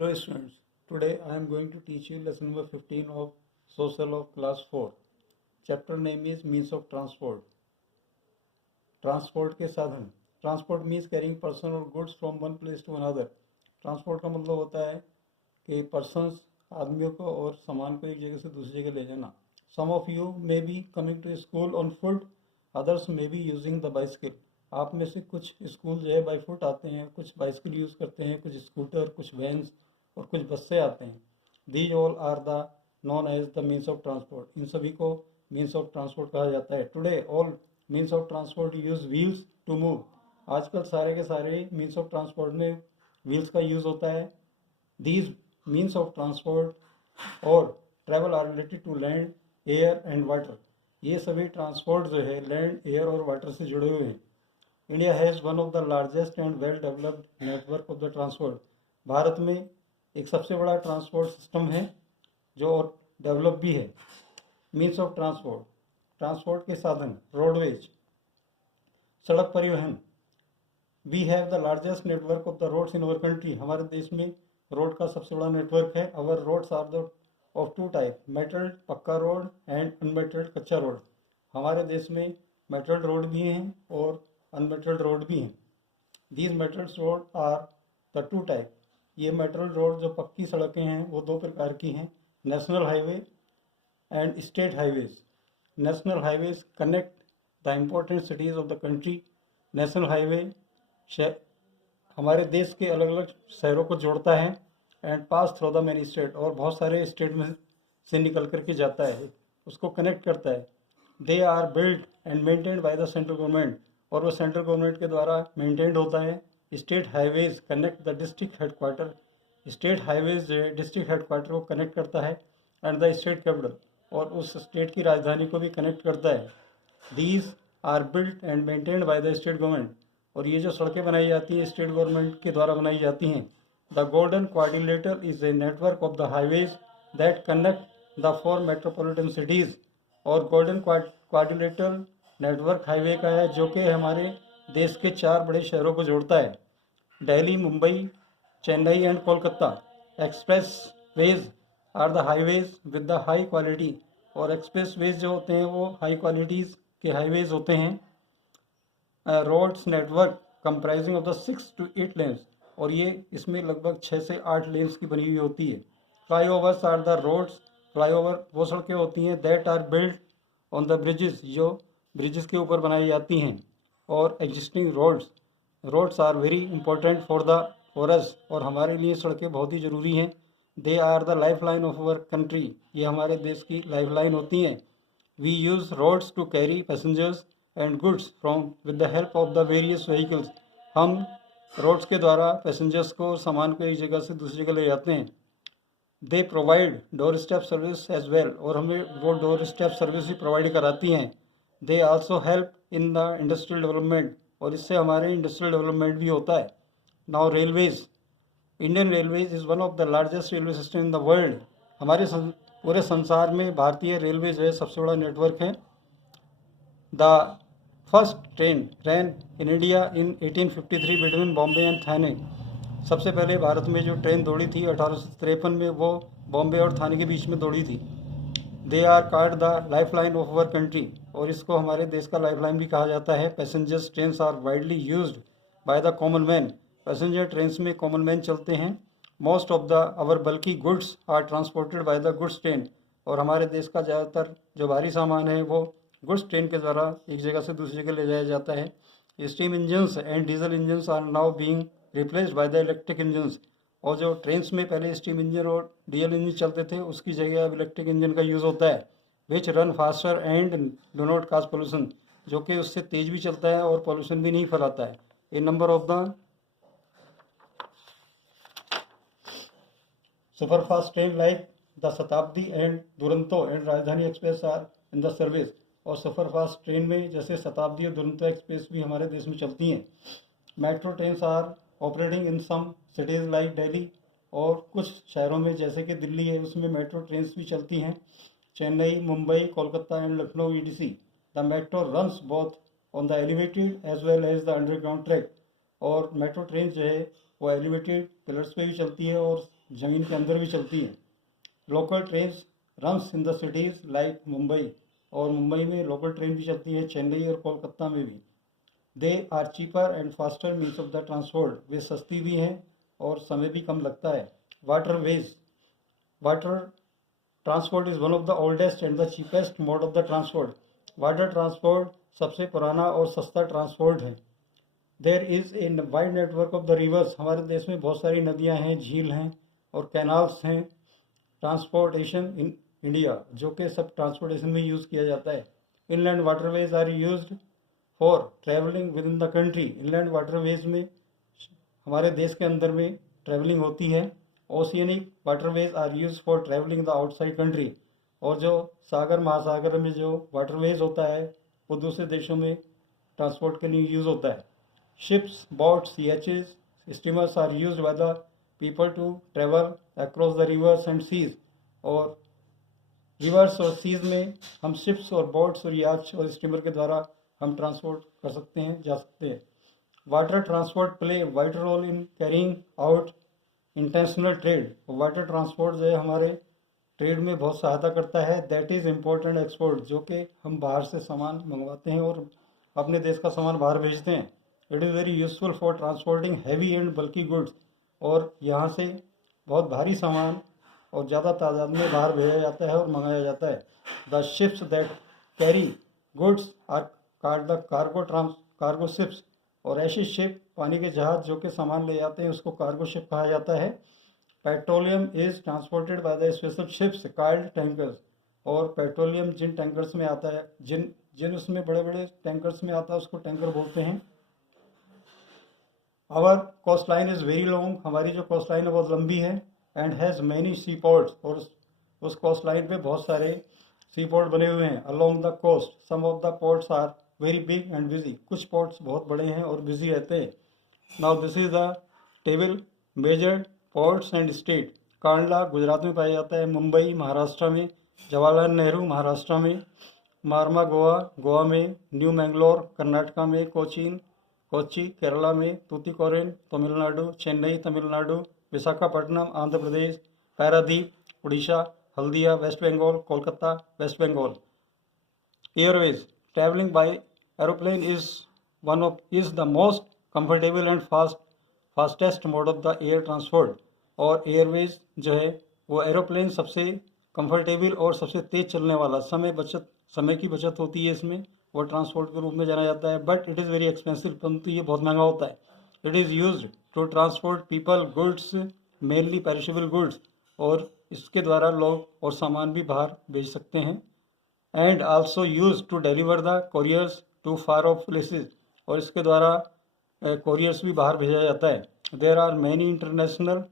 Hello students, today I am going to teach you lesson number 15 of social of class 4. Chapter name is means of transport. Transport के साधन. Transport means carrying person और goods from one place to another. Transport का मतलब होता है कि persons आदमियों को और सामान को एक जगह से दूसरी जगह ले जाना. Some of you may be coming to school on foot, others may be using the bicycle. आप में से कुछ स्कूल जो है बाई फुट आते हैं, कुछ बाइसिकल यूज़ करते हैं, कुछ स्कूटर, कुछ वैन्स और कुछ बस से आते हैं. These all are the known as the means of transport. इन सभी को मीन्स ऑफ ट्रांसपोर्ट कहा जाता है. Today all means of transport use wheels to move. आजकल सारे के सारे मीन्स ऑफ ट्रांसपोर्ट में व्हील्स का यूज़ होता है. दीज मीन्स ऑफ ट्रांसपोर्ट और travel are related to land, air and water. ये सभी ट्रांसपोर्ट जो है लैंड, एयर और वाटर से जुड़े हुए हैं. India has one of the largest and well developed network of the transport. Bharat में एक सबसे बड़ा ट्रांसपोर्ट सिस्टम है जो डेवलप भी है. Means of transport. ट्रांसपोर्ट के साधन. रोडवेज, सड़क परिवहन. We have the largest network of the roads in our country. हमारे देश में रोड का सबसे बड़ा नेटवर्क है. Our roads are the of two type, metalled पक्का रोड एंड अनमेटल्ड कच्चा रोड. हमारे देश में मेटल्ड रोड भी हैं और अनमेटल्ड रोड भी हैं. These metalled road are the two type. ये मेटल रोड जो पक्की सड़कें हैं वो दो प्रकार की हैं, national highway and state highways. National highways connect the important cities of the country. National highway हमारे देश के अलग अलग शहरों को जोड़ता है. And pass through the many state, और बहुत सारे स्टेट में से निकल करके जाता है, उसको कनेक्ट करता है. They are build and maintained by the central government, और वो सेंट्रल गवर्नमेंट के द्वारा मेंटेन्ड होता है. State highways connect the district headquarter. State highways जो है डिस्ट्रिक्ट हेडक्वार्टर को कनेक्ट करता है एंड द स्टेट कैपिटल, और उस स्टेट की राजधानी को भी कनेक्ट करता है. These are built and maintained by the state government. और ये जो सड़कें बनाई जाती हैं स्टेट गवर्नमेंट के द्वारा बनाई जाती हैं. The golden quadrilateral is a network of the highways that connect the four metropolitan cities. और गोल्डन क्वाड्रिलेटरल नेटवर्क हाईवे का है जो कि हमारे देश के 4 बड़े शहरों को जोड़ता है, Delhi, Mumbai, Chennai and Kolkata. Express ways are the highways with the high quality. और एक्सप्रेस वेज जो होते हैं वो हाई क्वालिटीज़ के हाईवेज होते हैं. Roads network comprising of the 6 to 8 lanes. और ये इसमें लगभग 6 से 8 लेन्स की बनी हुई होती है. Flyovers are the roads. Flyover वो सड़कें होती हैं that are build on the bridges, जो ब्रिजेस के ऊपर बनाई जाती हैं. और existing roads are very important for us. और हमारे लिए सड़कें बहुत ही ज़रूरी हैं. They are the life line of our country. ये हमारे देश की लाइफ लाइन होती हैं. We use roads to carry passengers and goods from with the help of the various vehicles. हम रोड्स के द्वारा पैसेंजर्स को, सामान को एक जगह से दूसरी जगह ले जाते हैं. They provide door step service as well. और हमें वो डोर स्टेप सर्विस भी प्रोवाइड कराती हैं. They also help in the industrial development. और इससे हमारे इंडस्ट्रियल डेवलपमेंट भी होता है. Now railways. Indian railways is one of the largest railway system in the world. हमारे पूरे संसार में भारतीय रेलवे जो है सबसे बड़ा नेटवर्क है. The first train ran in India in 1853 between Bombay and Thane. सबसे पहले भारत में जो ट्रेन दौड़ी थी 1853 में, वो बॉम्बे और थाने के बीच में दौड़ी थी. They are called the life line of our country. और इसको हमारे देश का लाइफ लाइन भी कहा जाता है. Passengers trains are widely used by the common man. Passenger trains में कॉमन मैन चलते हैं. Most of the our bulk goods are transported by the goods train. और हमारे देश का ज़्यादातर जो भारी सामान है वो गुड्स ट्रेन के द्वारा एक जगह से दूसरी जगह ले जाया जाता है. Steam engines and diesel engines are now being replaced by the electric engines. और जो ट्रेन्स में पहले स्टीम इंजन और डीजल इंजन चलते थे उसकी जगह अब इलेक्ट्रिक इंजन का यूज़ होता है. विच run faster and do not cause pollution. जो कि उससे तेज़ भी चलता है और पोल्यूशन भी नहीं फैलाता है. A number of the superfast train like the Shatabdi and Duronto and Rajdhani express are in the service. और सुपरफास्ट ट्रेन में जैसे शताब्दी और दुरंतो एक्सप्रेस भी हमारे देश में चलती हैं. Metro trains are operating in some cities like Delhi. और कुछ शहरों में जैसे कि दिल्ली है उसमें मेट्रो ट्रेन्स भी चलती हैं. Chennai, Mumbai, Kolkata and Lucknow ETC. The metro runs both on the elevated as well as the underground track. और मेट्रो ट्रेन जो है वो एलिवेटेड पिलर्स पे भी चलती है और ज़मीन के अंदर भी चलती हैं। Local trains runs in the cities like Mumbai, और मुंबई में लोकल ट्रेन भी चलती है, चेन्नई और कोलकाता में भी। They are cheaper and faster means of the transport, वे सस्ती भी हैं और समय भी कम लगता है। Waterways, water transport is one of the oldest and the cheapest mode of the transport. Water transport सबसे पुराना और सस्ता ट्रांसपोर्ट है। There is a wide network of the rivers, हमारे देश में बहुत सारी नदियाँ हैं, झील हैं और कैनाल्स हैं। ट्रांसपोर्टेशन इन इंडिया, जो कि सब ट्रांसपोर्टेशन में यूज़ किया जाता है। Inland waterways are used for travelling within the country, inland waterways में हमारे देश के अंदर में ट्रैवलिंग होती है। Oceanic waterways are use for travelling the outside country, और जो सागर महासागर में जो वाटरवेज होता है वो दूसरे देशों में ट्रांसपोर्ट के लिए यूज़ होता है। शिप्स, बोट्स, याचेस, steamers are used by the people to travel across the rivers and seas, और रिवर्स और सीज में हम शिप्स और बोट्स और याच और स्टीमर के द्वारा हम ट्रांसपोर्ट कर सकते हैं, जा सकते हैं। Water transport play vital role in carrying out international trade, water transport जो है हमारे ट्रेड में बहुत सहायता करता है। दैट इज़ इम्पोर्टेंट एक्सपोर्ट, जो कि हम बाहर से सामान मंगवाते हैं और अपने देश का सामान बाहर भेजते हैं। It is very useful for transporting heavy and bulky goods, और यहाँ से बहुत भारी सामान और ज़्यादा तादाद में बाहर भेजा जाता है और मंगाया जाता है। The ships that carry goods are cargo ships, और ऐसी शिप पानी के जहाज जो कि सामान ले जाते हैं उसको कार्गो शिप कहा जाता है। Petroleum is transported by the special ships called tankers, और पेट्रोलियम जिन टैंकर्स में आता है, जिन उसमें बड़े बड़े टैंकर्स में आता है उसको टैंकर बोलते हैं। Our coast line is very long, हमारी जो कोस्ट लाइन है बहुत लंबी है। And has many sea ports, और उस कोस्ट लाइन पे बहुत सारे सी पोर्ट बने हुए हैं। Along the coast some of the ports are very big and busy, कुछ पोर्ट्स बहुत बड़े हैं और बिजी रहते हैं। Now this is the table major ports and state. Kandla Gujarat में पाया जाता है, मुंबई महाराष्ट्र में, जवाहरलाल नेहरू महाराष्ट्र में, मारमा गोवा में, न्यू मैंगलोर कर्नाटका में, कोच्चि केरला में, Tuticorin Tamil Nadu, Chennai Tamil Nadu, Visakhapatnam Andhra Pradesh, Paradip Orissa, Haldia West Bengal, Kolkata West Bengal. Airways, travelling by aeroplane is the most comfortable and fastest mode of the air transport, और एयरवेज जो है वो एरोप्लेन सबसे कंफर्टेबल और सबसे तेज़ चलने वाला, समय की बचत होती है इसमें, वो ट्रांसपोर्ट के रूप में जाना जाता है। But it is very expensive, परंतु ये बहुत महंगा होता है। It is used to transport people goods, mainly perishable goods, और इसके द्वारा लोग और सामान भी बाहर भेज सकते हैं। And also use to deliver the couriers to far off places, और इसके द्वारा कोरियर्स भी बाहर भेजा जाता है। There are many international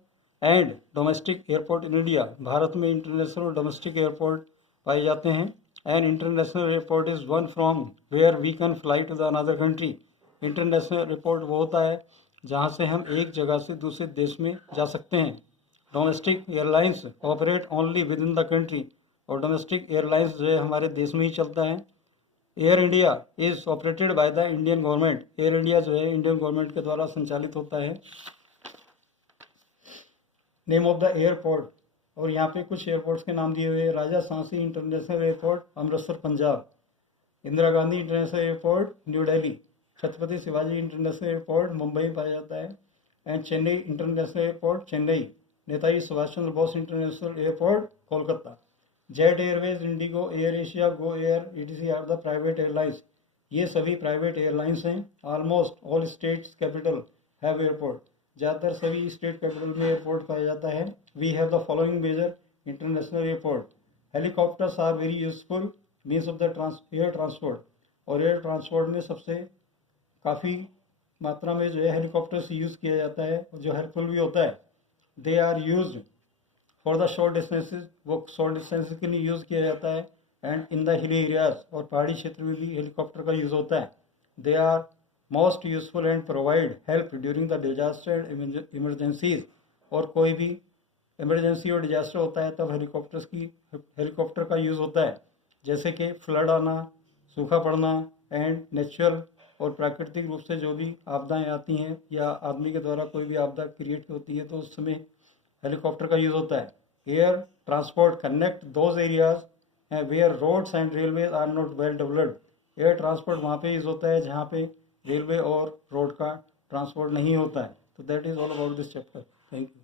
and domestic airport in India, Bharat में इंटरनेशनल और डोमेस्टिक एयरपोर्ट पाए जाते हैं। An international airport is one from where we can fly to the another country, international airport वो होता है जहाँ से हम एक जगह से दूसरे देश में जा सकते हैं। Domestic airlines operate only with in the country, और डोमेस्टिक एयरलाइंस जो है हमारे देश में ही चलता है। Air India is operated by the Indian government, air India जो है इंडियन गवर्नमेंट के द्वारा संचालित होता है। नेम ऑफ द एयरपोर्ट, और यहाँ पे कुछ एयरपोर्ट्स के नाम दिए हुए हैं। Raja Sansi international airport Amritsar Punjab, Indira Gandhi international airport New Delhi, Chhatrapati Shivaji international airport Mumbai में पाया जाता है। And Chennai international airport Chennai, Netaji Subhash Chandra Bose international airport Kolkata. Jet Airways, IndiGo, Air Asia, go air etc are the private airlines, ये सभी प्राइवेट एयरलाइंस हैं। Almost all states capital have airport, ज़्यादातर सभी state capital में एयरपोर्ट पाया जाता है। We have the following major international airport. Helicopters are very useful means of the air transport, और एयर ट्रांसपोर्ट में सबसे काफ़ी मात्रा में जो है हेलीकॉप्टर्स यूज़ किया जाता है, जो हेल्पफुल भी होता है। They are use for the short distances, वो शॉर्ट डिस्टेंसेज के लिए यूज़ किया जाता है। And in the hilly areas, और पहाड़ी क्षेत्र में भी हेलीकॉप्टर का यूज़ होता है। They are most useful and provide help during the disaster and emergencies, और कोई भी इमरजेंसी और डिजास्टर होता है तब हेलीकॉप्टर का यूज़ होता है, जैसे कि फ्लड आना, सूखा पड़ना, एंड नेचुरल और प्राकृतिक रूप से जो भी आपदाएं आती हैं या आदमी के द्वारा कोई भी आपदा क्रिएट होती है तो उस समय हेलीकॉप्टर का यूज़ होता है। Air transport connect those areas where roads and railway are not well developed. Air transport वहाँ पे यूज़ होता है जहाँ पे रेलवे और रोड का ट्रांसपोर्ट नहीं होता है। तो that is all about this chapter. Thank you.